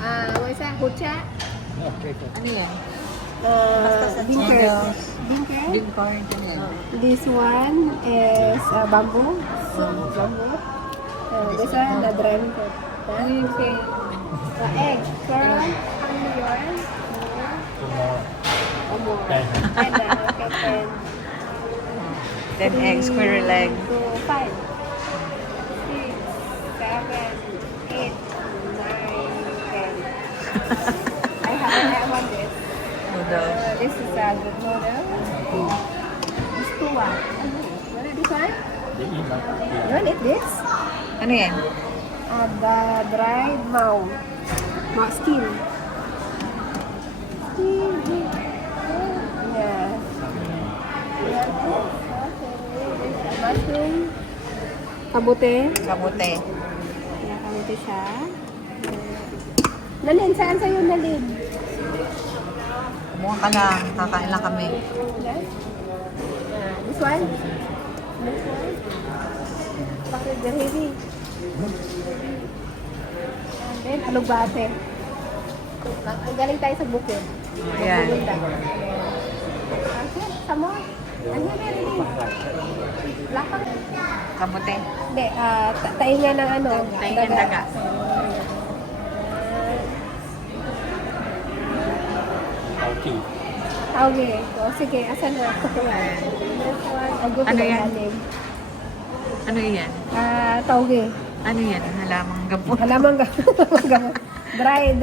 What is that? Hucha? Okay. Ano yan? Beancurd. Beancurd? Bean corn. Ano yan? This one is bamboo. Bamboo. This one, the dry beancurd. Ano yung Egg. Pearl. How many yours? Or more? 10. Okay, 10. 10 eggs, squirrel leg. 2, 5, 6, 7, 8, 9, 10. I want this. Noodles. This is a good noodle. This two one. You want this one? You want it this? Ano yan? The dried mau. Mau skin. Yeah. Mushroom. Kabute. Kamote. Yeah, kabute siya. Nalin, saan sa'yo nalin? Kumuha ka lang. Kakain lang kami. This one? This one? Bakit heavy? And then, alugbate. Ang galing tayo sa bukid. Ayan. Okay, some more. Ano meron? Lakang. Kamote. Hindi, tain nga ng ano. Tain ng daga. Okay. Okay. O, sige, asan na? Ano yan? Ano yan? Tauge. Ano yan? Halamang gamot. Halamang gamot. Dried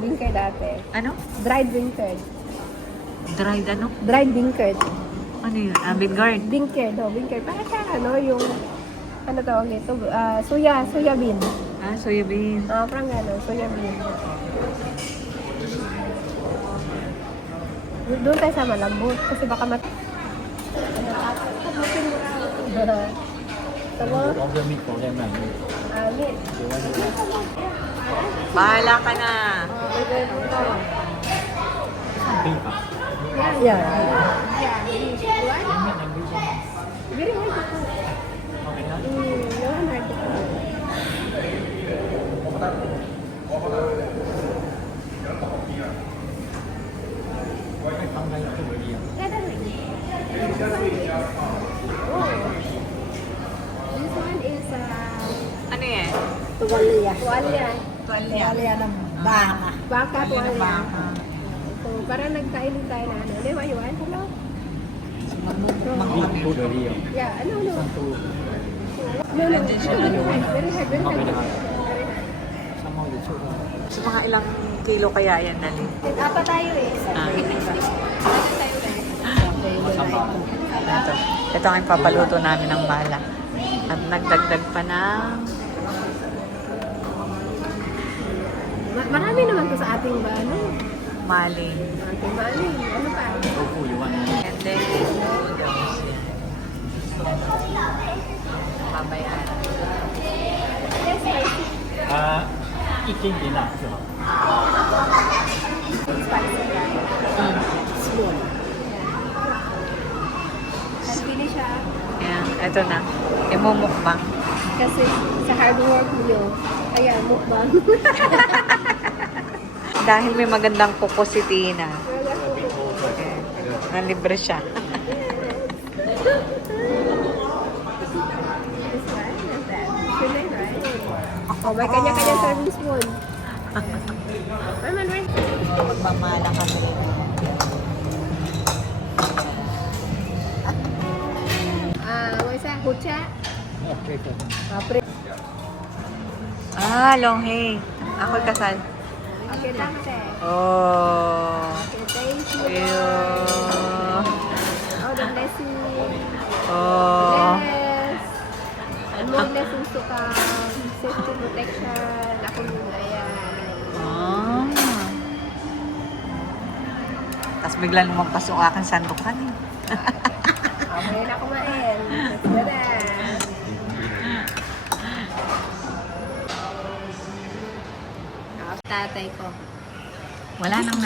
beancurd dati. Ano? Dried beancurd. Dried ano? Dried beancurd. Ano yun? Bean gourd. Beancurd, beancurd. Para siya, yung, ano tawag ito? Soya bean. Soya bean. Parang gano'n, soya bean. Doon tayo sa malambot, kasi baka tabutin mo raw. Tabo? Order meat for them, man. Meat. Bahala ka na. Beef. Yeah. Very hard to cook. No one hard to cook. Yeah, that's right. This one is Ano yan? tuwalya. Tuwalya. Tuwalya ng baka. Baka Tuwalya ng tuwalya. baka. So, parang nagkain tayo na ano. Ano ba yun? Hello? Magmamit. Food already. Yeah, ano. Santu. No. Nandiyan siya. Very hard. Somehow the children. So, mga ilang kilo kaya yan, Dali? Apa tayo eh. Ito ang papaluto namin ng bala. At nagdagdag pa ng Marami naman to sa ating ano. maling. Ating maling. Ano pa? Tofu, you want? And then, noodles. Babayaran. Yes, spicy. Eating enough. Spicy. Small. At pili siya. Ayan, ito na. Imumukbang. Kasi sa hard work niyo, kaya mukbang. Dahil may magandang kuko si Tina. Nalibre siya. This one and that. Should I, right? Oh, may kanya-kanya serving spoon. Right. Magmamala kami rin. What is that? Hucha? Okay. Longhe. Ako'y kasal. Okay, tama tayo. Oh. Okay, thank you. Ew. Oh, the blessing. Oh. Yes. And more blessings to come. Safety protection. Ako yung ayan. Ah. Tapos bigla lumampas yung aking sandukan. Okay na kumain. Let's go na. Tatay ko. Wala nang